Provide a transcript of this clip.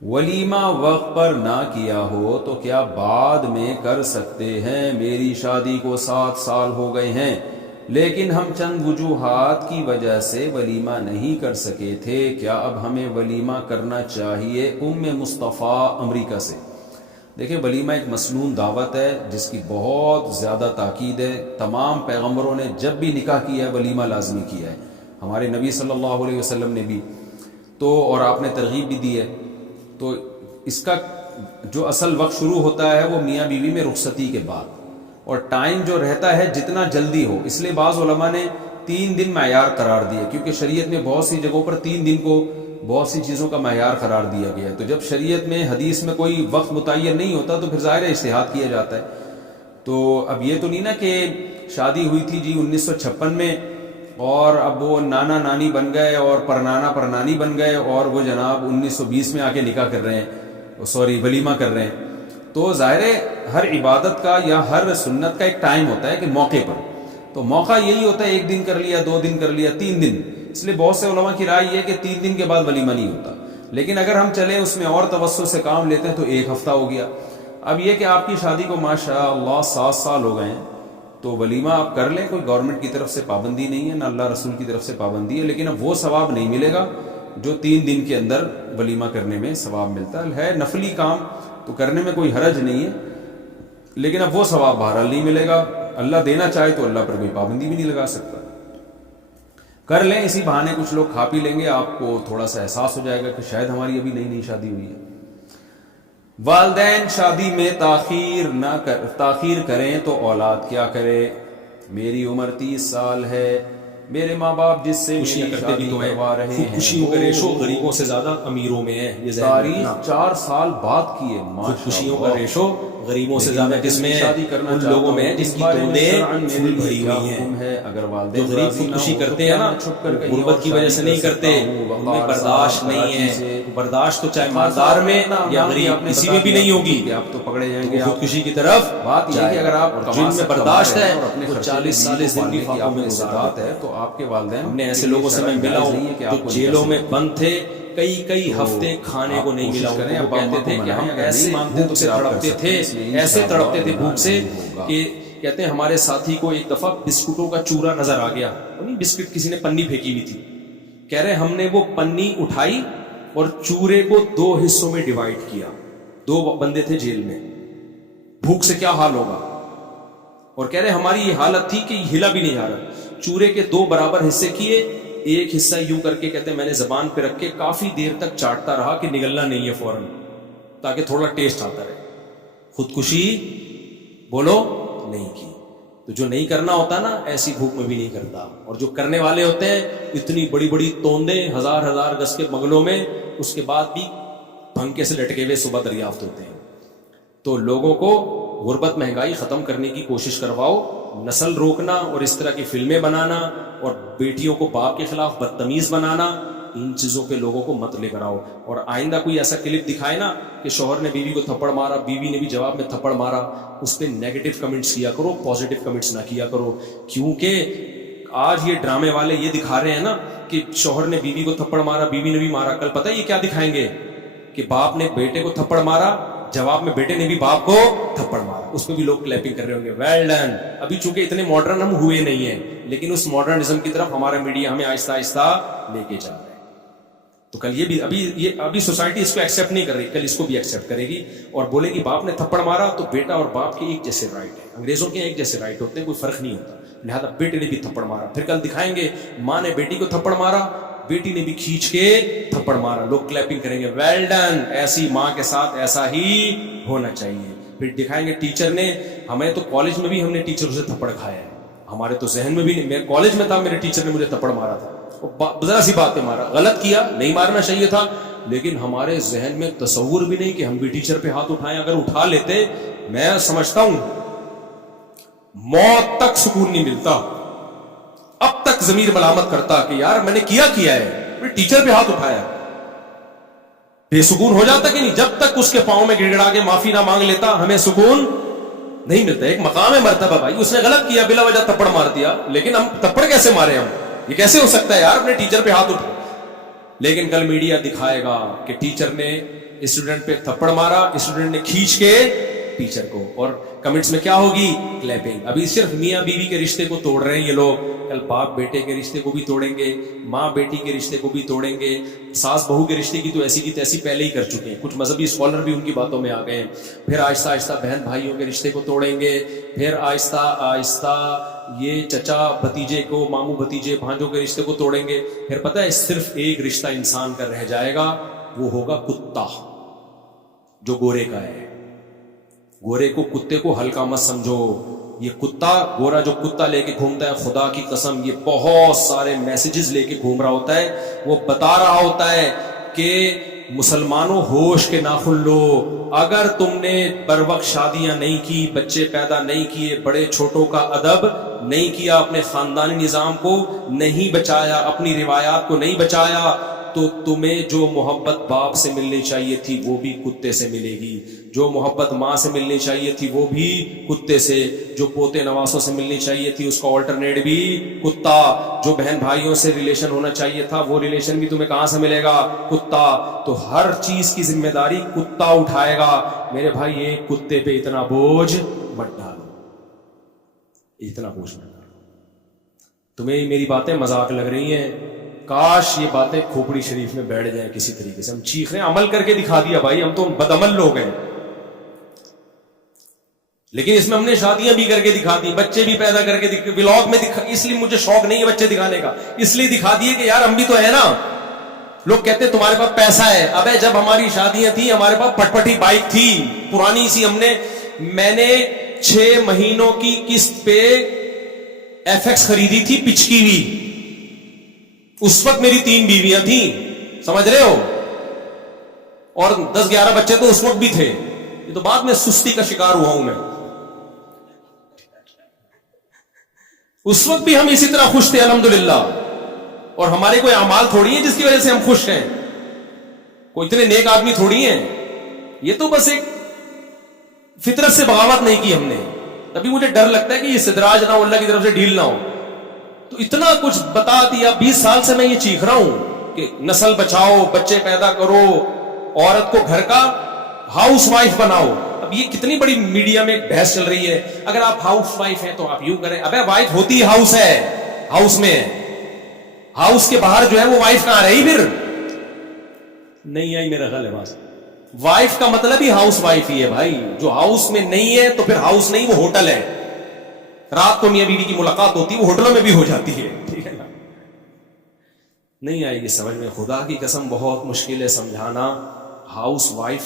ولیمہ وقت پر نہ کیا ہو تو کیا بعد میں کر سکتے ہیں؟ میری شادی کو 7 سال ہو گئے ہیں لیکن ہم چند وجوہات کی وجہ سے ولیمہ نہیں کر سکے تھے، کیا اب ہمیں ولیمہ کرنا چاہیے؟ ام مصطفیٰ امریکہ سے۔ دیکھیں، ولیمہ ایک مسنون دعوت ہے جس کی بہت زیادہ تاکید ہے۔ تمام پیغمبروں نے جب بھی نکاح کیا ہے ولیمہ لازمی کیا ہے، ہمارے نبی صلی اللہ علیہ وسلم نے بھی تو، اور آپ نے ترغیب بھی دی ہے۔ تو اس کا جو اصل وقت شروع ہوتا ہے وہ میاں بیوی میں رخصتی کے بعد، اور ٹائم جو رہتا ہے جتنا جلدی ہو، اس لیے بعض علماء نے 3 دن معیار قرار دیا، کیونکہ شریعت میں بہت سی جگہوں پر 3 دن کو بہت سی چیزوں کا معیار قرار دیا گیا ہے۔ تو جب شریعت میں حدیث میں کوئی وقت متعین نہیں ہوتا تو پھر ظاہر اجتہاد کیا جاتا ہے۔ تو اب یہ تو نہیں نا کہ شادی ہوئی تھی جی 1956 میں اور اب وہ نانا نانی بن گئے اور پرنانا پرنانی بن گئے اور وہ جناب 1920 میں آ کے نکاح کر رہے ہیں، ولیمہ کر رہے ہیں۔ تو ظاہر ہر عبادت کا یا ہر سنت کا ایک ٹائم ہوتا ہے کہ موقع پر، تو موقع یہی ہوتا ہے 1 دن کر لیا، 2 دن کر لیا، 3 دن۔ اس لیے بہت سے علماء کی رائے یہ ہے کہ 3 دن کے بعد ولیمہ نہیں ہوتا، لیکن اگر ہم چلیں اس میں اور توسع سے کام لیتے ہیں تو 1 ہفتہ ہو گیا۔ اب یہ کہ آپ کی شادی کو ماشاء اللہ 7 سال ہو گئے ہیں تو ولیمہ آپ کر لیں، کوئی گورنمنٹ کی طرف سے پابندی نہیں ہے، نہ اللہ رسول کی طرف سے پابندی ہے، لیکن اب وہ ثواب نہیں ملے گا جو 3 دن کے اندر ولیمہ کرنے میں ثواب ملتا ہے۔ نفلی کام تو کرنے میں کوئی حرج نہیں ہے، لیکن اب وہ ثواب بہرحال نہیں ملے گا۔ اللہ دینا چاہے تو اللہ پر کوئی پابندی بھی نہیں لگا سکتا۔ کر لیں، اسی بہانے کچھ لوگ کھا پی لیں گے، آپ کو تھوڑا سا احساس ہو جائے گا کہ شاید ہماری ابھی نئی نئی شادی ہوئی ہے۔ والدین شادی میں تاخیر کریں تو اولاد کیا کرے؟ میری عمر 30 سال ہے، میرے ماں باپ جس سے خوشیاں میری کرتے بھی شادی تو ہیں، کروا رہے ہیں خوشیوں کا ریشو غریبوں سے زیادہ امیروں میں ہے۔ یہ تاریخ 4 سال بعد کی ہے، خوشیوں کا ریشو غریبوں سے زیادہ کس میں ہے؟ ان لوگوں میں ہے جن کی توندیں پھول بھری ہوئی ہیں۔ اگر جو غریب خودکشی کرتے ہیں نا، غربت کی وجہ سے نہیں کرتے، ان میں برداشت نہیں ہے۔ برداشت تو چاہے مالدار میں یا غریب کسی میں بھی نہیں ہوگی، آپ تو پکڑے جائیں گے۔ خودکشی کی طرف بات یہ ہے کہ اگر آپ جن میں برداشت ہے وہ 40 زندگی فاقوں میں گزارتے ہیں تو آپ کے والدین، ہم نے ایسے لوگوں سے میں ملا ہوں جو جیلوں میں بند تھے، کئی ہفتے کھانے کو نہیں ملا۔ وہ کہتے تھے کہ ہم ایسے بھوک سے تڑپتے تھے، ایسے تڑپتے تھے بھوک سے کہ کہتے ہیں ہمارے ساتھی کو ایک دفعہ بسکٹوں کا چورا نظر آ گیا، بسکٹ کسی نے پنی پھینکی ہوئی تھی، کہہ رہے ہم نے وہ پنی اٹھائی اور چورے کو 2 حصوں میں ڈیوائیڈ کیا۔ 2 بندے تھے جیل میں، بھوک سے کیا حال ہوگا، اور کہہ رہے ہماری یہ حالت تھی کہ ہلا بھی نہیں جا رہا۔ چورے کے 2 برابر حصے کیے، ایک حصہ یوں کر کے کہتے ہیں میں نے زبان پہ رکھ کے کافی دیر تک چاٹتا رہا کہ نگلنا نہیں ہے فوراً، تاکہ تھوڑا ٹیسٹ آتا رہے۔ خودکشی بولو نہیں کی۔ تو جو نہیں کرنا ہوتا نا ایسی بھوک میں بھی نہیں کرتا، اور جو کرنے والے ہوتے ہیں اتنی بڑی بڑی توندیں 1000 گز کے بنگلوں میں، اس کے بعد بھی پھنکے سے لٹکے ہوئے صبح دریافت ہوتے ہیں۔ تو لوگوں کو غربت مہنگائی ختم کرنے کی کوشش کرواؤ، نسل روکنا اور اس طرح کی فلمیں بنانا اور بیٹیوں کو باپ کے خلاف بدتمیز بنانا، ان چیزوں پہ لوگوں کو مت لے کر آؤ۔ اور آئندہ کوئی ایسا کلپ دکھائے نا کہ شوہر نے بیوی کو تھپڑ مارا، بیوی نے بھی جواب میں تھپڑ مارا، اس پہ نیگیٹو کمنٹس کیا کرو، پازیٹیو کمنٹس نہ کیا کرو، کیونکہ آج یہ ڈرامے والے یہ دکھا رہے ہیں نا کہ شوہر نے بیوی کو تھپڑ مارا، بیوی نے بھی مارا، کل پتہ یہ کیا دکھائیں گے کہ باپ نے بیٹے کو تھپڑ مارا، جواب میں بیٹے نے بھی باپ کو تھپڑ مارا، اس پہ بھی لوگ کلیپنگ کر رہے ہوں گے، ویل ڈن۔ ابھی چونکہ اتنے ماڈرن ہم ہوئے نہیں ہیں، لیکن اس ماڈرنزم کی طرف ہمارا میڈیا ہمیں آہستہ آہستہ لے کے جا رہا ہے۔ تو کل یہ بھی ابھی سوسائٹی اس کو ایکسیپٹ نہیں کر رہی، کل اس کو بھی ایکسیپٹ کرے گی اور بولے گی باپ نے تھپڑ مارا تو بیٹا اور باپ کے ایک جیسے رائٹ ہے، انگریزوں کے ایک جیسے رائٹ ہوتے ہیں، کوئی فرق نہیں ہوتا، لہذا بیٹے نے بھی تھپڑ مارا۔ پھر کل دکھائیں گے ماں نے بیٹی کو تھپڑ مارا، بیٹی نے بھی کھینچ کے تھپڑ مارا، لوگ کلیپنگ کریں گے، ویل ڈن، ایسی ماں کے ساتھ ایسا ہی ہونا چاہیے۔ پھر دکھائیں گے ٹیچر نے، ہمیں تو کالج میں بھی ہم نے ٹیچروں سے تھپڑ کھایا ہے، ہمارے تو ذہن میں بھی نہیں، میں کالج میں تھا میرے ٹیچر نے مجھے تھپڑ مارا تھا، ذرا سی بات پہ مارا، غلط کیا، نہیں مارنا چاہیے تھا، لیکن ہمارے ذہن میں تصور بھی نہیں کہ ہم بھی ٹیچر پہ ہاتھ اٹھائیں۔ اگر اٹھا لیتے، میں سمجھتا ہوں موت تک سکون نہیں ملتا، اب تک ضمیر ملامت کرتا کہ یار میں نے کیا ہے، ٹیچر پہ ہاتھ اٹھایا، بے سکون ہو جاتا کہ نہیں؟ جب تک اس کے پاؤں میں گڑ گڑا کے معافی نہ مانگ لیتا ہمیں سکون نہیں ملتا۔ ایک مقام ہے مرتبہ، بھائی اس نے غلط کیا، بلا وجہ تھپڑ مار دیا، لیکن ہم تھپڑ کیسے مارے، ہم یہ کیسے ہو سکتا ہے یار، اپنے ٹیچر پہ ہاتھ اٹھا۔ لیکن کل میڈیا دکھائے گا کہ ٹیچر نے اسٹوڈنٹ پہ تھپڑ مارا, اسٹوڈنٹ نے کھینچ کے ٹیچر کو, اور کمنٹس میں کیا ہوگی؟ کلیپنگ. ابھی صرف میاں بیوی کے رشتے کو توڑ رہے ہیں یہ لوگ, کل باپ بیٹے کے رشتے کو بھی توڑیں گے, ماں بیٹی کے رشتے کو بھی توڑیں گے, ساس بہو کے رشتے کی تو ایسی کی تیسی پہلے ہی کر چکے ہیں, کچھ مذہبی اسکالر بھی ان کی باتوں میں آ گئے ہیں. پھر آہستہ آہستہ بہن بھائیوں کے رشتے کو توڑیں گے, پھر آہستہ آہستہ یہ چچا بھتیجے کو, ماموں بھتیجے بھانجوں کے رشتے کو توڑیں گے. پھر پتہ ہے صرف ایک رشتہ انسان کا رہ جائے گا, وہ ہوگا کتا, جو گورے کا ہے. گورے کو, کتے کو ہلکا مت سمجھو. یہ کتا, گورا جو کتا لے کے گھومتا ہے, خدا کی قسم یہ بہت سارے میسیجز لے کے گھوم رہا ہوتا ہے. وہ بتا رہا ہوتا ہے کہ مسلمانوں ہوش کے ناخن لو, اگر تم نے بر وقت شادیاں نہیں کی, بچے پیدا نہیں کیے, بڑے چھوٹوں کا ادب نہیں کیا, اپنے خاندانی نظام کو نہیں بچایا, اپنی روایات کو نہیں بچایا, تو تمہیں جو محبت باپ سے ملنی چاہیے تھی وہ بھی کتے سے ملے گی, جو محبت ماں سے ملنی چاہیے تھی وہ بھی کتے سے, جو پوتے نواسوں سے ملنی چاہیے تھی اس کا آلٹرنیٹ بھی کتا, جو بہن بھائیوں سے ریلیشن ہونا چاہیے تھا وہ ریلیشن بھی تمہیں کہاں سے ملے گا؟ کتا. تو ہر چیز کی ذمہ داری کتا اٹھائے گا. میرے بھائی ایک کتے پہ اتنا بوجھ مت ڈالو, اتنا بوجھ مت ڈالو. تمہیں میری باتیں مذاق لگ رہی ہیں, کاش یہ باتیں کھوپڑی شریف میں بیٹھ جائیں کسی طریقے سے. ہم چیخ رہے ہیں, عمل کر کے دکھا دیا بھائی, ہم تو بدعمل لوگ ہیں. لیکن اس میں ہم نے شادیاں بھی کر کے دکھا دی, بچے بھی پیدا کر کے ولاگ میں دکھا. اس لیے مجھے شوق نہیں ہے بچے دکھانے کا, اس لیے دکھا دیے کہ یار ہم بھی تو ہے نا. لوگ کہتے ہیں تمہارے پاس پیسہ ہے. ابے جب ہماری شادیاں تھیں ہمارے پاس پٹپٹی بائک تھی پرانی سی, میں نے 6 مہینوں کی قسط پہ ایف ایکس خریدی تھی پچکی ہوئی. اس وقت میری 3 بیویاں تھیں, سمجھ رہے ہو, اور 10-11 بچے تو اس وقت بھی تھے. یہ تو بعد میں سستی کا شکار ہوا ہوں میں. اس وقت بھی ہم اسی طرح خوش تھے الحمدللہ, اور ہمارے کوئی اعمال تھوڑی ہیں جس کی وجہ سے ہم خوش ہیں, کوئی اتنے نیک آدمی تھوڑی ہیں. یہ تو بس ایک فطرت سے بغاوت نہیں کی ہم نے. تبھی مجھے ڈر لگتا ہے کہ یہ استدراج نہ ہو, اللہ کی طرف سے ڈھیل نہ ہو. تو اتنا کچھ بتا دیا, 20 سال سے میں یہ چیخ رہا ہوں کہ نسل بچاؤ, بچے پیدا کرو, عورت کو گھر کا ہاؤس وائف بناؤ. اب یہ کتنی بڑی میڈیا میں بحث چل رہی ہے, اگر آپ ہاؤس وائف ہیں تو آپ یوں کریں. ابے وائف ہوتی ہاؤس ہے, ہاؤس میں, ہاؤس کے باہر جو ہے وہ وائف کہاں رہی؟ پھر نہیں آئی میرا خیال ہے بات. وائف کا مطلب ہی ہاؤس وائف ہی ہے بھائی. جو ہاؤس میں نہیں ہے تو پھر ہاؤس نہیں, وہ ہوٹل ہے. رات کو میاں بیوی کی ملاقات ہوتی ہے, وہ ہوٹلوں میں بھی ہو جاتی ہے. ٹھیک ہے نا, نہیں آئے گی سمجھ میں. خدا کی قسم بہت مشکل ہے سمجھانا. House wife